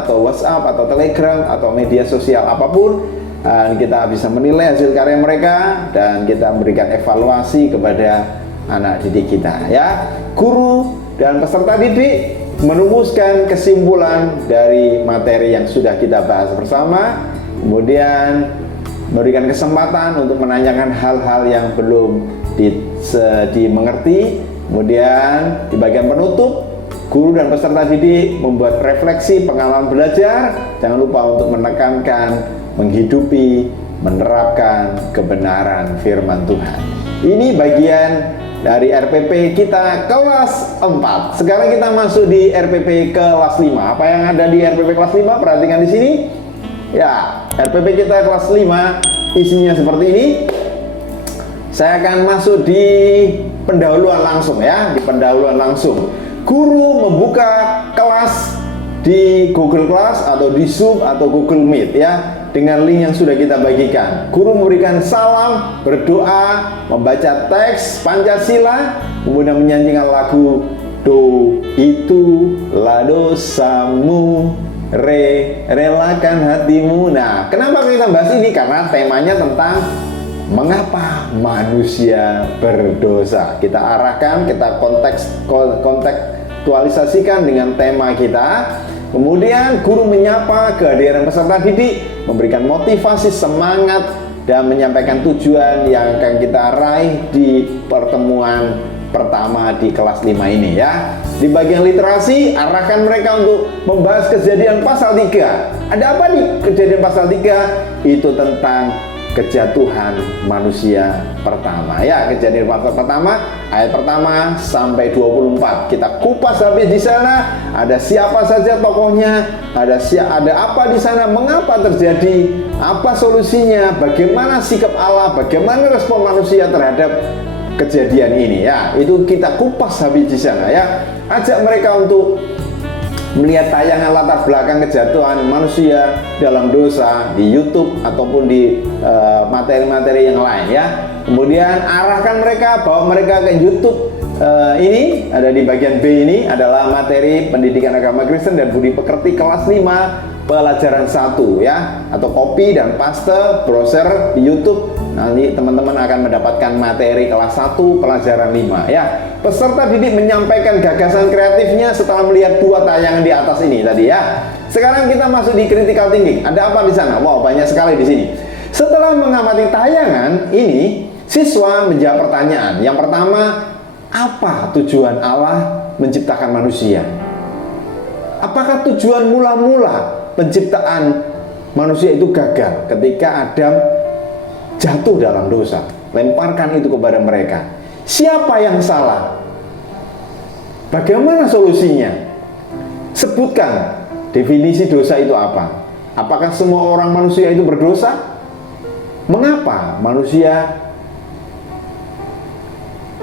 atau WhatsApp atau Telegram atau media sosial apapun. Dan kita bisa menilai hasil karya mereka dan kita memberikan evaluasi kepada anak didik kita ya. Guru dan peserta didik merumuskan kesimpulan dari materi yang sudah kita bahas bersama, kemudian memberikan kesempatan untuk menanyakan hal-hal yang belum dimengerti. Kemudian di bagian penutup, guru dan peserta didik membuat refleksi pengalaman belajar. Jangan lupa untuk menekankan menghidupi, menerapkan kebenaran firman Tuhan. Ini bagian dari RPP kita kelas 4. Sekarang kita masuk di RPP kelas 5. Apa yang ada di RPP kelas 5? Perhatikan di sini. Ya, RPP kita kelas 5 isinya seperti ini. Saya akan masuk di pendahuluan langsung ya, di pendahuluan langsung. Guru membuka kelas di Google Class atau di Zoom atau Google Meet ya, dengan link yang sudah kita bagikan. Guru memberikan salam, berdoa, membaca teks Pancasila, kemudian menyanyikan lagu Do itu lah dosamu, relakan hatimu. Nah, kenapa kita bahas ini? Karena temanya tentang mengapa manusia berdosa. Kita arahkan, kita kontekstualisasikan dengan tema kita. Kemudian guru menyapa kehadiran peserta didik, memberikan motivasi, semangat, dan menyampaikan tujuan yang akan kita raih di pertemuan pertama di kelas 5 ini ya. Di bagian literasi, arahkan mereka untuk membahas Kejadian pasal 3 Ada apa di Kejadian pasal 3? Itu tentang kejatuhan manusia pertama. Ya, Kejadian pasal pertama, ayat pertama sampai 24. Kita kupas habis di sana. Ada siapa saja tokohnya, ada apa di sana, mengapa terjadi, apa solusinya, bagaimana sikap Allah, bagaimana respon manusia terhadap kejadian ini. Ya, itu kita kupas habis di sana. Ya, ajak mereka untuk melihat tayangan latar belakang kejatuhan manusia dalam dosa di YouTube ataupun di materi-materi yang lain, ya. Kemudian arahkan mereka, bawa mereka ke YouTube. Ini ada di bagian B, ini adalah materi pendidikan agama Kristen dan budi pekerti kelas 5 pelajaran 1, ya, atau copy dan paste browser di YouTube. Nanti teman-teman akan mendapatkan materi kelas 1 pelajaran 5, ya. Peserta didik menyampaikan gagasan kreatifnya setelah melihat 2 tayangan di atas ini tadi, ya. Sekarang kita masuk di critical thinking. Ada apa di sana? Wow, banyak sekali di sini. Setelah mengamati tayangan ini, siswa menjawab pertanyaan. Yang pertama, apa tujuan Allah menciptakan manusia? Apakah tujuan mula-mula penciptaan manusia itu gagal ketika Adam jatuh dalam dosa? Lemparkan itu kepada mereka. Siapa yang salah? Bagaimana solusinya? Sebutkan definisi dosa itu apa? Apakah semua orang manusia itu berdosa? Mengapa manusia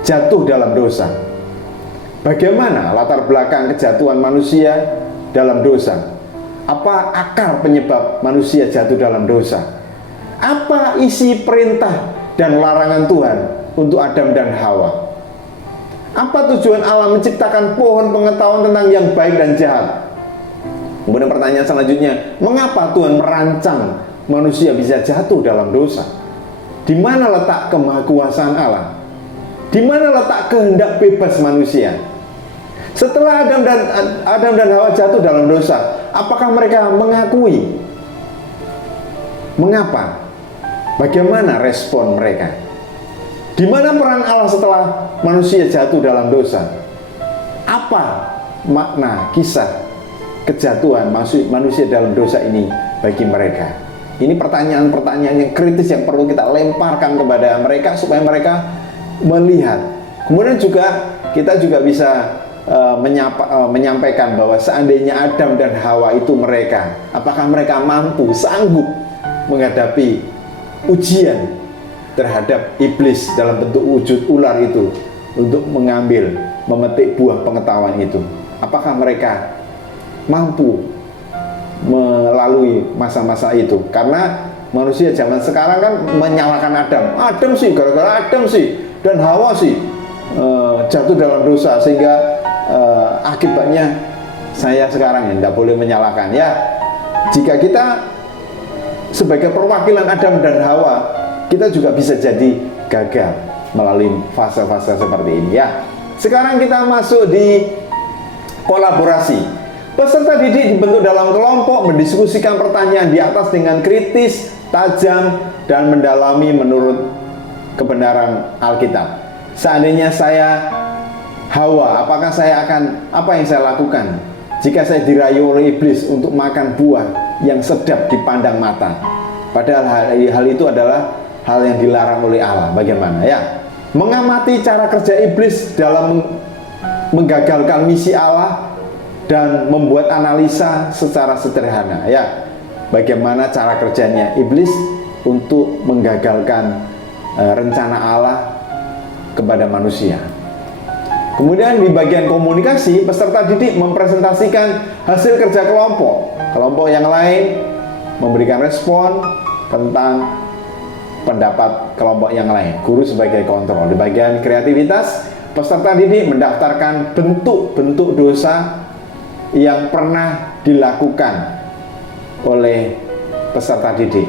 jatuh dalam dosa? Bagaimana latar belakang kejatuhan manusia dalam dosa? Apa akar penyebab manusia jatuh dalam dosa? Apa isi perintah dan larangan Tuhan untuk Adam dan Hawa? Apa tujuan Allah menciptakan pohon pengetahuan tentang yang baik dan jahat? Kemudian pertanyaan selanjutnya, mengapa Tuhan merancang manusia bisa jatuh dalam dosa? Di mana letak kemahakuasaan Allah? Di mana letak kehendak bebas manusia? Setelah Adam dan Hawa jatuh dalam dosa, apakah mereka mengakui? Mengapa? Bagaimana respon mereka? Di mana peran Allah setelah manusia jatuh dalam dosa? Apa makna kisah kejatuhan manusia dalam dosa ini bagi mereka? Ini pertanyaan-pertanyaan yang kritis yang perlu kita lemparkan kepada mereka supaya mereka melihat. Kemudian juga kita juga bisa menyampaikan bahwa seandainya Adam dan Hawa itu mereka, apakah mereka mampu, sanggup menghadapi ujian terhadap iblis dalam bentuk wujud ular itu untuk mengambil, memetik buah pengetahuan itu? Apakah mereka mampu melalui masa-masa itu? Karena manusia zaman sekarang kan menyalahkan Adam sih, gara-gara Adam sih dan Hawa sih jatuh dalam dosa sehingga akibatnya saya sekarang ya tidak boleh menyalahkan, ya. Jika kita sebagai perwakilan Adam dan Hawa, kita juga bisa jadi gagal melalui fase-fase seperti ini, ya. Sekarang kita masuk di kolaborasi. Peserta didik dibentuk dalam kelompok, mendiskusikan pertanyaan di atas dengan kritis, tajam, dan mendalami menurut kebenaran Alkitab. Seandainya saya Hawa, apakah saya akan, apa yang saya lakukan jika saya dirayu oleh iblis untuk makan buah yang sedap dipandang mata? Padahal hal itu adalah hal yang dilarang oleh Allah. Bagaimana, ya? Mengamati cara kerja iblis dalam menggagalkan misi Allah dan membuat analisa secara sederhana, ya. Bagaimana cara kerjanya iblis untuk menggagalkan rencana Allah kepada manusia. Kemudian di bagian komunikasi, peserta didik mempresentasikan hasil kerja kelompok. Kelompok yang lain memberikan respon tentang pendapat kelompok yang lain. Guru sebagai kontrol. Di bagian kreativitas, peserta didik mendaftarkan bentuk-bentuk dosa yang pernah dilakukan oleh peserta didik.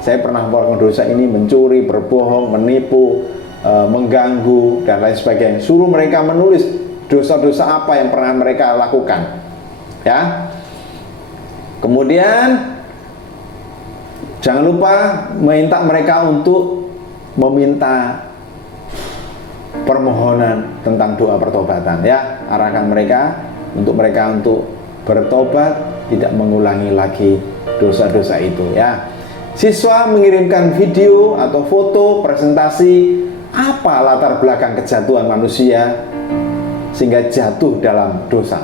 Saya pernah melakukan dosa ini, mencuri, berbohong, menipu, mengganggu, dan lain sebagainya. Suruh mereka menulis dosa-dosa apa yang pernah mereka lakukan, ya. Kemudian jangan lupa minta mereka untuk meminta permohonan tentang doa pertobatan, ya. Arahkan mereka untuk bertobat, tidak mengulangi lagi dosa-dosa itu ya. Siswa mengirimkan video atau foto presentasi apa latar belakang kejatuhan manusia sehingga jatuh dalam dosa.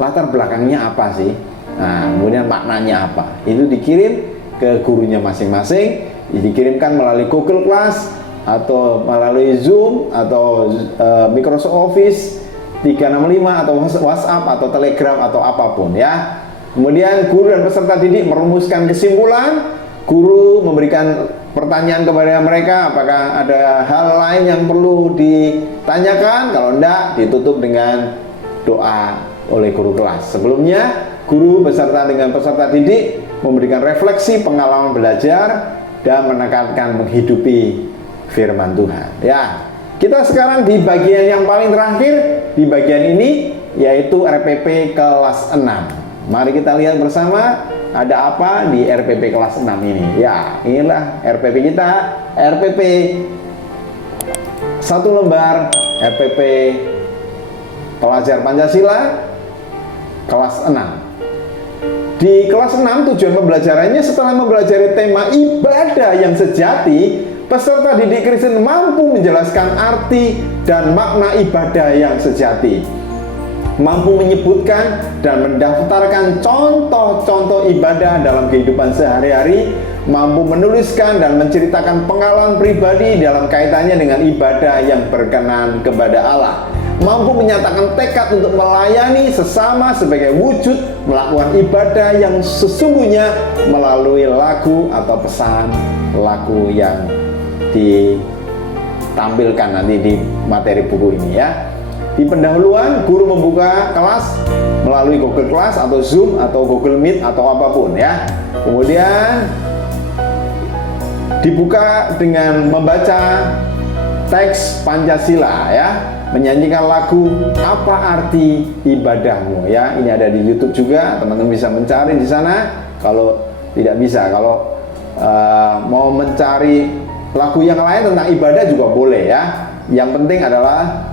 Latar belakangnya apa sih? Nah, kemudian maknanya apa? Itu dikirim ke gurunya masing-masing, dikirimkan melalui Google Class atau melalui Zoom atau Microsoft Office 365 atau WhatsApp atau Telegram atau apapun ya. Kemudian guru dan peserta didik merumuskan kesimpulan, guru memberikan pertanyaan kepada mereka apakah ada hal lain yang perlu ditanyakan, kalau enggak ditutup dengan doa oleh guru kelas. Sebelumnya guru beserta dengan peserta didik memberikan refleksi pengalaman belajar dan menekankan menghidupi firman Tuhan ya. Kita sekarang di bagian yang paling terakhir, di bagian ini yaitu RPP kelas 6. Mari kita lihat bersama ada apa di RPP kelas 6 ini. Ya, inilah RPP kita, RPP 1 lembar, RPP pelajar Pancasila kelas 6. Di kelas 6 tujuan pembelajarannya setelah mempelajari tema ibadah yang sejati, peserta didik Kristen mampu menjelaskan arti dan makna ibadah yang sejati, mampu menyebutkan dan mendaftarkan contoh-contoh ibadah dalam kehidupan sehari-hari, mampu menuliskan dan menceritakan pengalaman pribadi dalam kaitannya dengan ibadah yang berkenan kepada Allah, mampu menyatakan tekad untuk melayani sesama sebagai wujud melakukan ibadah yang sesungguhnya melalui lagu atau pesan lagu yang ditampilkan nanti di materi buku ini ya. Di pendahuluan guru membuka kelas melalui Google Class atau Zoom atau Google Meet atau apapun ya. Kemudian dibuka dengan membaca teks Pancasila ya, menyanyikan lagu Apa Arti Ibadahmu ya. Ini ada di YouTube juga, teman-teman bisa mencari di sana. Kalau tidak bisa, kalau mau mencari lagu yang lain tentang ibadah juga boleh ya. Yang penting adalah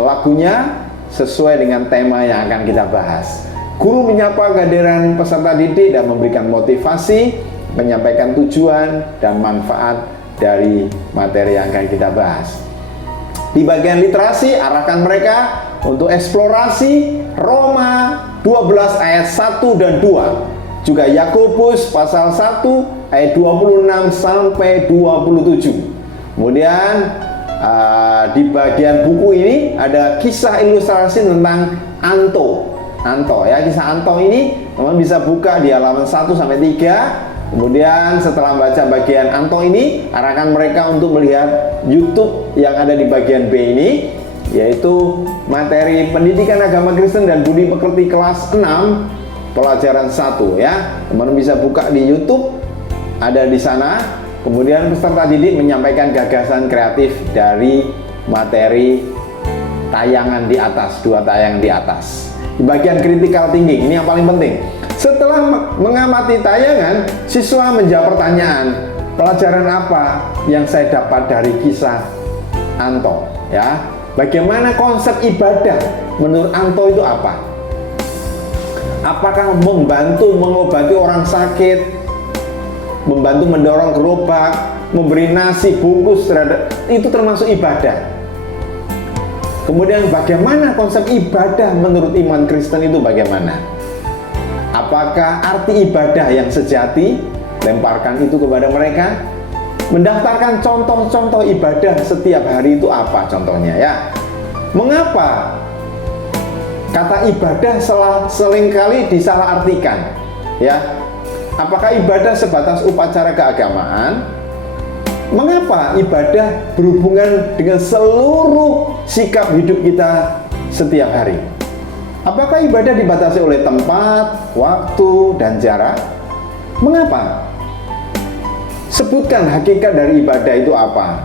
lagunya sesuai dengan tema yang akan kita bahas. Guru menyapa kehadiran peserta didik dan memberikan motivasi, menyampaikan tujuan dan manfaat dari materi yang akan kita bahas. Di bagian literasi, arahkan mereka untuk eksplorasi Roma 12 ayat 1 dan 2. Juga Yakobus pasal 1 ayat 26 sampai 27. Kemudian di bagian buku ini ada kisah ilustrasi tentang Anto ya. Kisah Anto ini teman bisa buka di halaman 1 sampai 3. Kemudian setelah baca bagian Anto ini, arahkan mereka untuk melihat YouTube yang ada di bagian B ini, yaitu materi pendidikan agama Kristen dan budi pekerti kelas 6 pelajaran 1 ya. Teman bisa buka di YouTube, ada di sana. Kemudian peserta didik menyampaikan gagasan kreatif dari materi tayangan di atas, 2 tayangan di atas. Di bagian critical thinking, ini yang paling penting. Setelah mengamati tayangan, siswa menjawab pertanyaan, pelajaran apa yang saya dapat dari kisah Anto ya. Bagaimana konsep ibadah menurut Anto itu apa? Apakah membantu mengobati orang sakit, membantu mendorong gerobak, memberi nasi bungkus terhadap, itu termasuk ibadah. Kemudian bagaimana konsep ibadah menurut iman Kristen itu bagaimana? Apakah arti ibadah yang sejati? Lemparkan itu kepada mereka. Mendaftarkan contoh-contoh ibadah setiap hari itu apa contohnya ya. Mengapa kata ibadah seringkali disalahartikan ya? Apakah ibadah sebatas upacara keagamaan? Mengapa ibadah berhubungan dengan seluruh sikap hidup kita setiap hari? Apakah ibadah dibatasi oleh tempat, waktu, dan jarak? Mengapa? Sebutkan hakikat dari ibadah itu apa?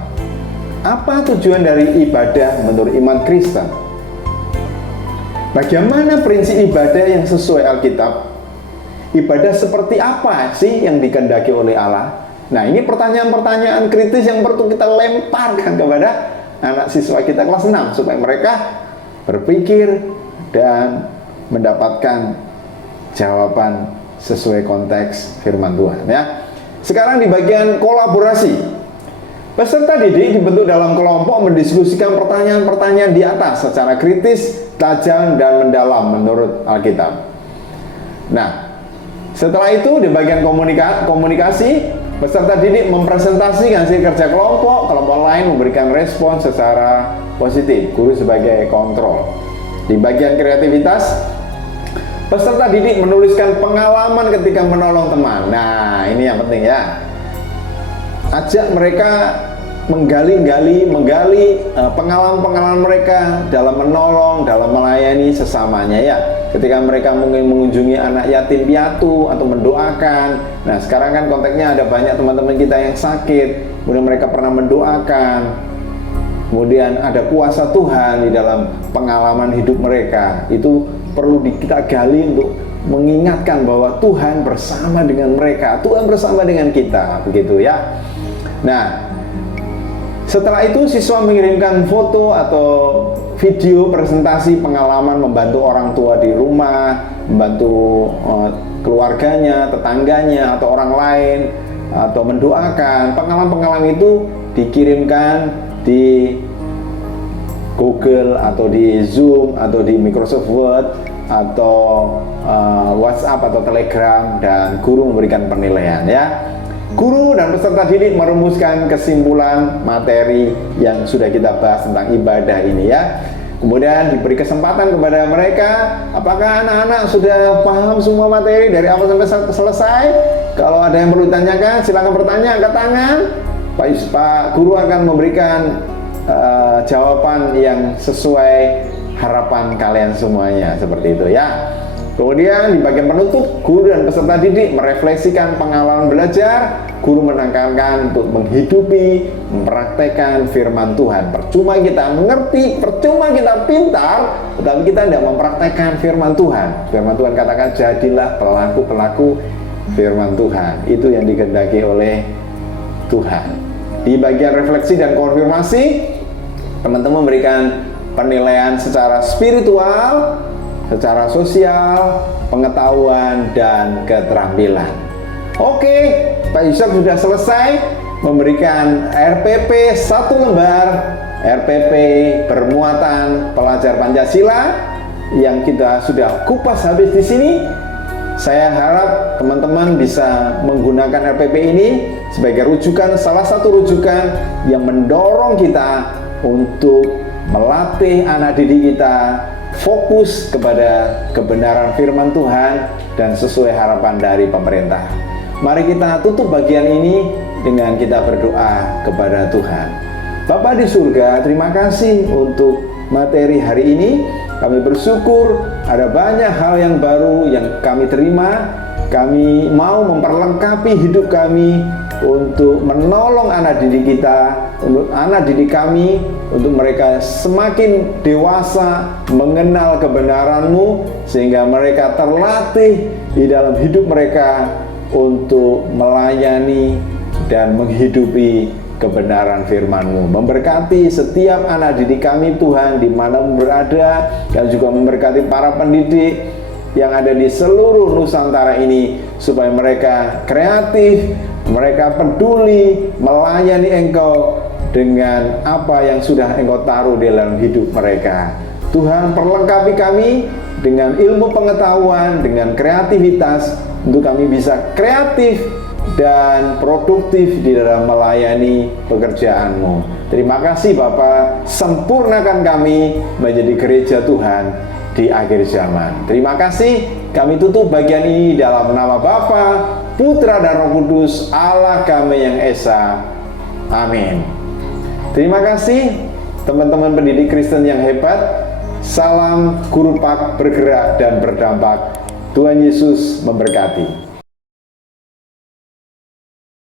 Apa tujuan dari ibadah menurut iman Kristen? Bagaimana prinsip ibadah yang sesuai Alkitab? Ibadah seperti apa sih yang dikehendaki oleh Allah? Nah, ini pertanyaan-pertanyaan kritis yang perlu kita lemparkan kepada anak siswa kita kelas 6 supaya mereka berpikir dan mendapatkan jawaban sesuai konteks firman Tuhan ya. Sekarang di bagian kolaborasi, peserta didik dibentuk dalam kelompok mendiskusikan pertanyaan-pertanyaan di atas secara kritis, tajam, dan mendalam menurut Alkitab. Nah, setelah itu di bagian komunikasi, peserta didik mempresentasikan hasil kerja kelompok lain memberikan respon secara positif, guru sebagai kontrol. Di bagian kreativitas, peserta didik menuliskan pengalaman ketika menolong teman. Nah, ini yang penting ya. Ajak mereka menggali pengalaman-pengalaman mereka dalam menolong, dalam melayani sesamanya ya. Ketika mereka mungkin mengunjungi anak yatim piatu atau mendoakan. Nah, sekarang kan konteksnya ada banyak teman-teman kita yang sakit, kemudian mereka pernah mendoakan. Kemudian ada kuasa Tuhan di dalam pengalaman hidup mereka. Itu perlu kita gali untuk mengingatkan bahwa Tuhan bersama dengan mereka, Tuhan bersama dengan kita, begitu ya. Nah, setelah itu siswa mengirimkan foto atau video presentasi pengalaman membantu orang tua di rumah, membantu keluarganya, tetangganya, atau orang lain, atau mendoakan. Pengalaman-pengalaman itu dikirimkan di Google atau di Zoom atau di Microsoft Word atau WhatsApp atau Telegram, dan guru memberikan penilaian ya. Guru dan peserta didik merumuskan kesimpulan materi yang sudah kita bahas tentang ibadah ini ya. Kemudian diberi kesempatan kepada mereka, apakah anak-anak sudah paham semua materi dari awal sampai selesai? Kalau ada yang perlu ditanyakan, silakan bertanya, angkat tangan. Pak Guru akan memberikan jawaban yang sesuai harapan kalian semuanya, seperti itu ya. Kemudian di bagian penutup, guru dan peserta didik merefleksikan pengalaman belajar. Guru menekankan untuk menghidupi, mempraktekkan firman Tuhan. Percuma kita mengerti, percuma kita pintar, tetapi kita tidak mempraktekkan firman Tuhan. Firman Tuhan katakan, jadilah pelaku-pelaku firman Tuhan. Itu yang dikehendaki oleh Tuhan. Di bagian refleksi dan konfirmasi, teman-teman memberikan penilaian secara spiritual, secara sosial, pengetahuan, dan keterampilan. Oke, Pak Yusuf sudah selesai memberikan RPP 1 lembar, RPP bermuatan pelajar Pancasila yang kita sudah kupas habis di sini. Saya harap teman-teman bisa menggunakan RPP ini sebagai rujukan, salah satu rujukan yang mendorong kita untuk melatih anak didik kita fokus kepada kebenaran firman Tuhan dan sesuai harapan dari pemerintah. Mari kita tutup bagian ini dengan kita berdoa kepada Tuhan. Bapa di surga, terima kasih untuk materi hari ini. Kami bersyukur ada banyak hal yang baru yang kami terima. Kami mau memperlengkapi hidup kami untuk menolong anak didik kita, untuk anak didik kami, untuk mereka semakin dewasa mengenal kebenaran-Mu, sehingga mereka terlatih di dalam hidup mereka untuk melayani dan menghidupi kebenaran firman-Mu. Memberkati setiap anak didik kami Tuhan, di mana berada, dan juga memberkati para pendidik yang ada di seluruh Nusantara ini, supaya mereka kreatif, mereka peduli melayani Engkau dengan apa yang sudah Engkau taruh di dalam hidup mereka. Tuhan, perlengkapi kami dengan ilmu pengetahuan, dengan kreativitas, untuk kami bisa kreatif dan produktif di dalam melayani pekerjaan-Mu. Terima kasih Bapa, sempurnakan kami menjadi gereja Tuhan di akhir zaman. Terima kasih, kami tutup bagian ini dalam nama Bapa, Putra dan Roh Kudus, Allah kami yang Esa. Amin. Terima kasih teman-teman pendidik Kristen yang hebat. Salam Guru Pak bergerak dan berdampak. Tuhan Yesus memberkati.